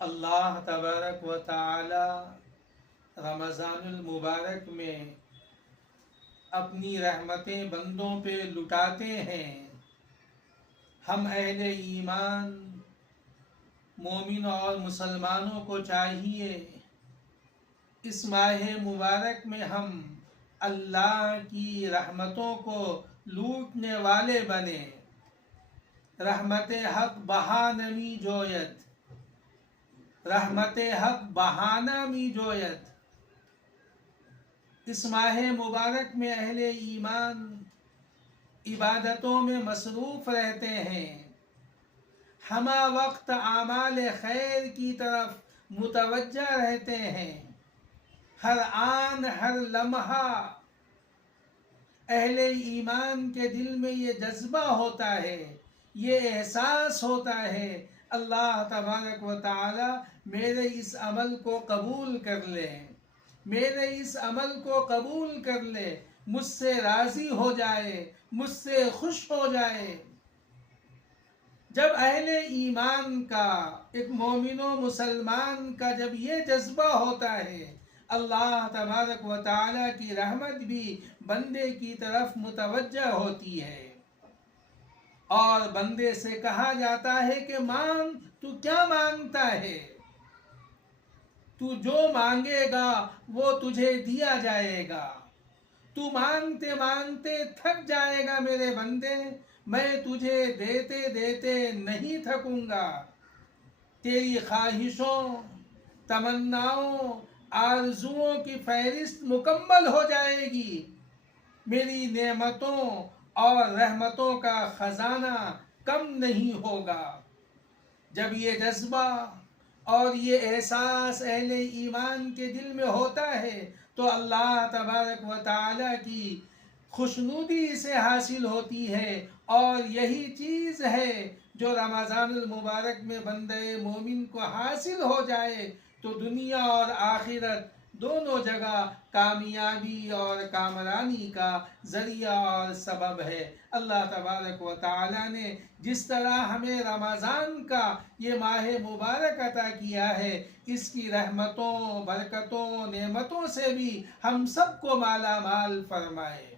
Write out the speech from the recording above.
اللہ تبارک و تعالی رمضان المبارک میں اپنی رحمتیں بندوں پہ لٹاتے ہیں۔ ہم اہل ایمان مومن اور مسلمانوں کو چاہیے اس ماہ مبارک میں ہم اللہ کی رحمتوں کو لوٹنے والے بنے۔ رحمت حق بہانہ می جوید، رحمت حق بہانہ می جوید۔ اس ماہ مبارک میں اہل ایمان عبادتوں میں مصروف رہتے ہیں، ہمہ وقت اعمال خیر کی طرف متوجہ رہتے ہیں۔ ہر آن ہر لمحہ اہل ایمان کے دل میں یہ جذبہ ہوتا ہے، یہ احساس ہوتا ہے، اللہ تبارک و تعالی میرے اس عمل کو قبول کر لے، میرے اس عمل کو قبول کر لے، مجھ سے راضی ہو جائے، مجھ سے خوش ہو جائے۔ جب اہل ایمان کا، ایک مومن و مسلمان کا جب یہ جذبہ ہوتا ہے، اللہ تبارک و تعالی کی رحمت بھی بندے کی طرف متوجہ ہوتی ہے، اور بندے سے کہا جاتا ہے کہ مانگ، تو کیا مانگتا ہے؟ تو جو مانگے گا وہ تجھے دیا جائے گا۔ تو مانگتے مانگتے تھک جائے گا میرے بندے، میں تجھے دیتے دیتے نہیں تھکوں گا۔ تیری خواہشوں، تمناؤں، آرزوؤں کی فہرست مکمل ہو جائے گی، میری نعمتوں اور رحمتوں کا خزانہ کم نہیں ہوگا۔ جب یہ جذبہ اور یہ احساس اہل ایمان کے دل میں ہوتا ہے تو اللہ تبارک و تعالی کی خوشنودی سے حاصل ہوتی ہے، اور یہی چیز ہے جو رمضان المبارک میں بندے مومن کو حاصل ہو جائے تو دنیا اور آخرت دونوں جگہ کامیابی اور کامرانی کا ذریعہ اور سبب ہے۔ اللہ تبارک و تعالی نے جس طرح ہمیں رمضان کا یہ ماہ مبارک عطا کیا ہے، اس کی رحمتوں، برکتوں، نعمتوں سے بھی ہم سب کو مالا مال فرمائے۔